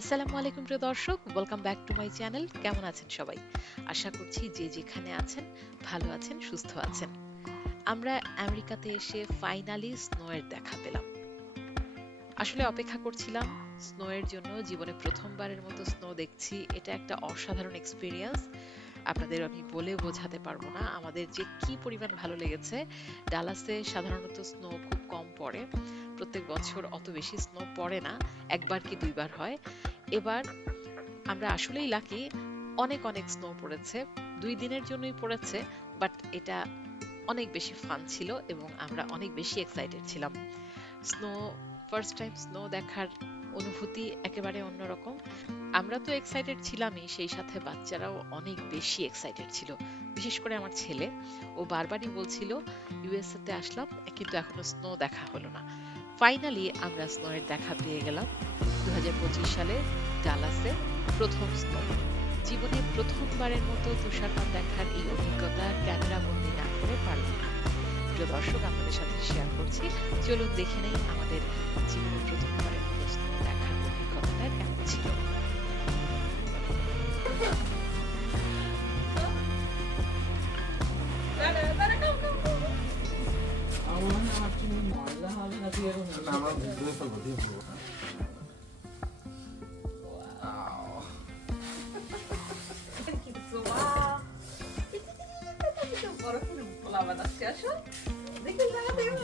আসসালামু আলাইকুম প্রিয় দর্শক, welcome back to my channel. কেমন আছেন সবাই? আশা করছি যে যেখানে আছেন ভালো আছেন, সুস্থ আছেন। আমরা আমেরিকাতে এসে ফাইনালি স্নোয়ের দেখা পেলাম। আসলে অপেক্ষা করছিলাম স্নোয়ের জন্য। জীবনে প্রথমবারের মতো স্নো দেখছি, এটা একটা অসাধারণ এক্সপিরিয়েন্স। আপনাদের আমি বলে বোঝাতে পারবো না আমাদের যে কি পরিমাণ ভালো লেগেছে। ডালাসে সাধারণত স্নো খুব কম পড়ে, প্রত্যেক বছর অত বেশি স্নো পড়ে না, একবার কি দুইবার হয়। এবার আমরা আসলেই লাকি, অনেক অনেক স্নো পড়েছে, 2 দিনের জন্যই পড়েছে, বাট এটা অনেক বেশি ফান ছিল এবং আমরা অনেক বেশি এক্সাইটেড ছিলাম। স্নো, ফার্স্ট টাইম স্নো দেখার অনুভূতি একেবারে অন্যরকম। আমরা তো এক্সাইটেড ছিলামই, সেই সাথে বাচ্চারাও অনেক বেশি এক্সাইটেড ছিল। বিশেষ করে আমার ছেলে, ও বারবারই বলছিল ইউএসএ তে আসলাম কিন্তু এখনো স্নো দেখা হলো না। ফাইনালি আমরা স্নোয়ের দেখা পেয়ে গেলাম 2025 সালে ডালাসে প্রথম স্নো। জীবনে প্রথমবারের মতো তুষারপাত দেখার এই অভিজ্ঞতা ক্যামেরা বন্দি না করে পারব না। প্রিয় দর্শক, আপনাদের সাথে শেয়ার করছি, চলুন দেখে নেই আমাদের জীবনে প্রথমবারের মতো স্নো দেখার অভিজ্ঞতাটা কেমন ছিল।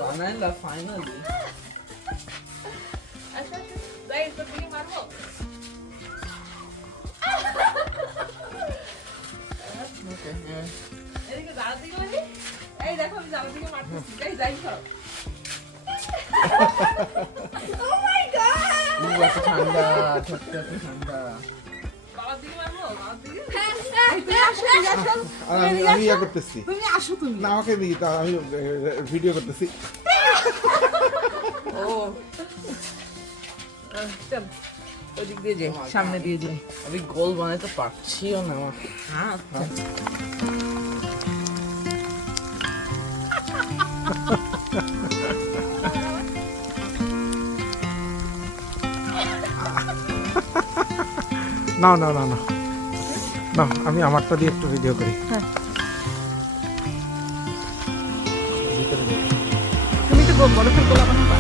বানাইলা ফাইনালি। এই দেখো আমি জামা দিকে মারতেছি, যাই যাই সব। Oh my god! এত ঠান্ডা, সত্যি এত ঠান্ডা। বাবার দিকে মারবো, বাবার দিকে? আমি ইয়া করতেছি। তুমি আসো তুমি। না, আমাকে দিই, তা আমি ভিডিও করতেছি। ও চল ওদিক দিয়ে যাই, সামনে দিয়ে যাই। আমি গোল বানাইতে পারছিও না আমার। হ্যাঁ না না না না না, আমি আমারটা দিয়ে একটু ভিডিও করি। তুমি তো বরফের গোলা বানাবা।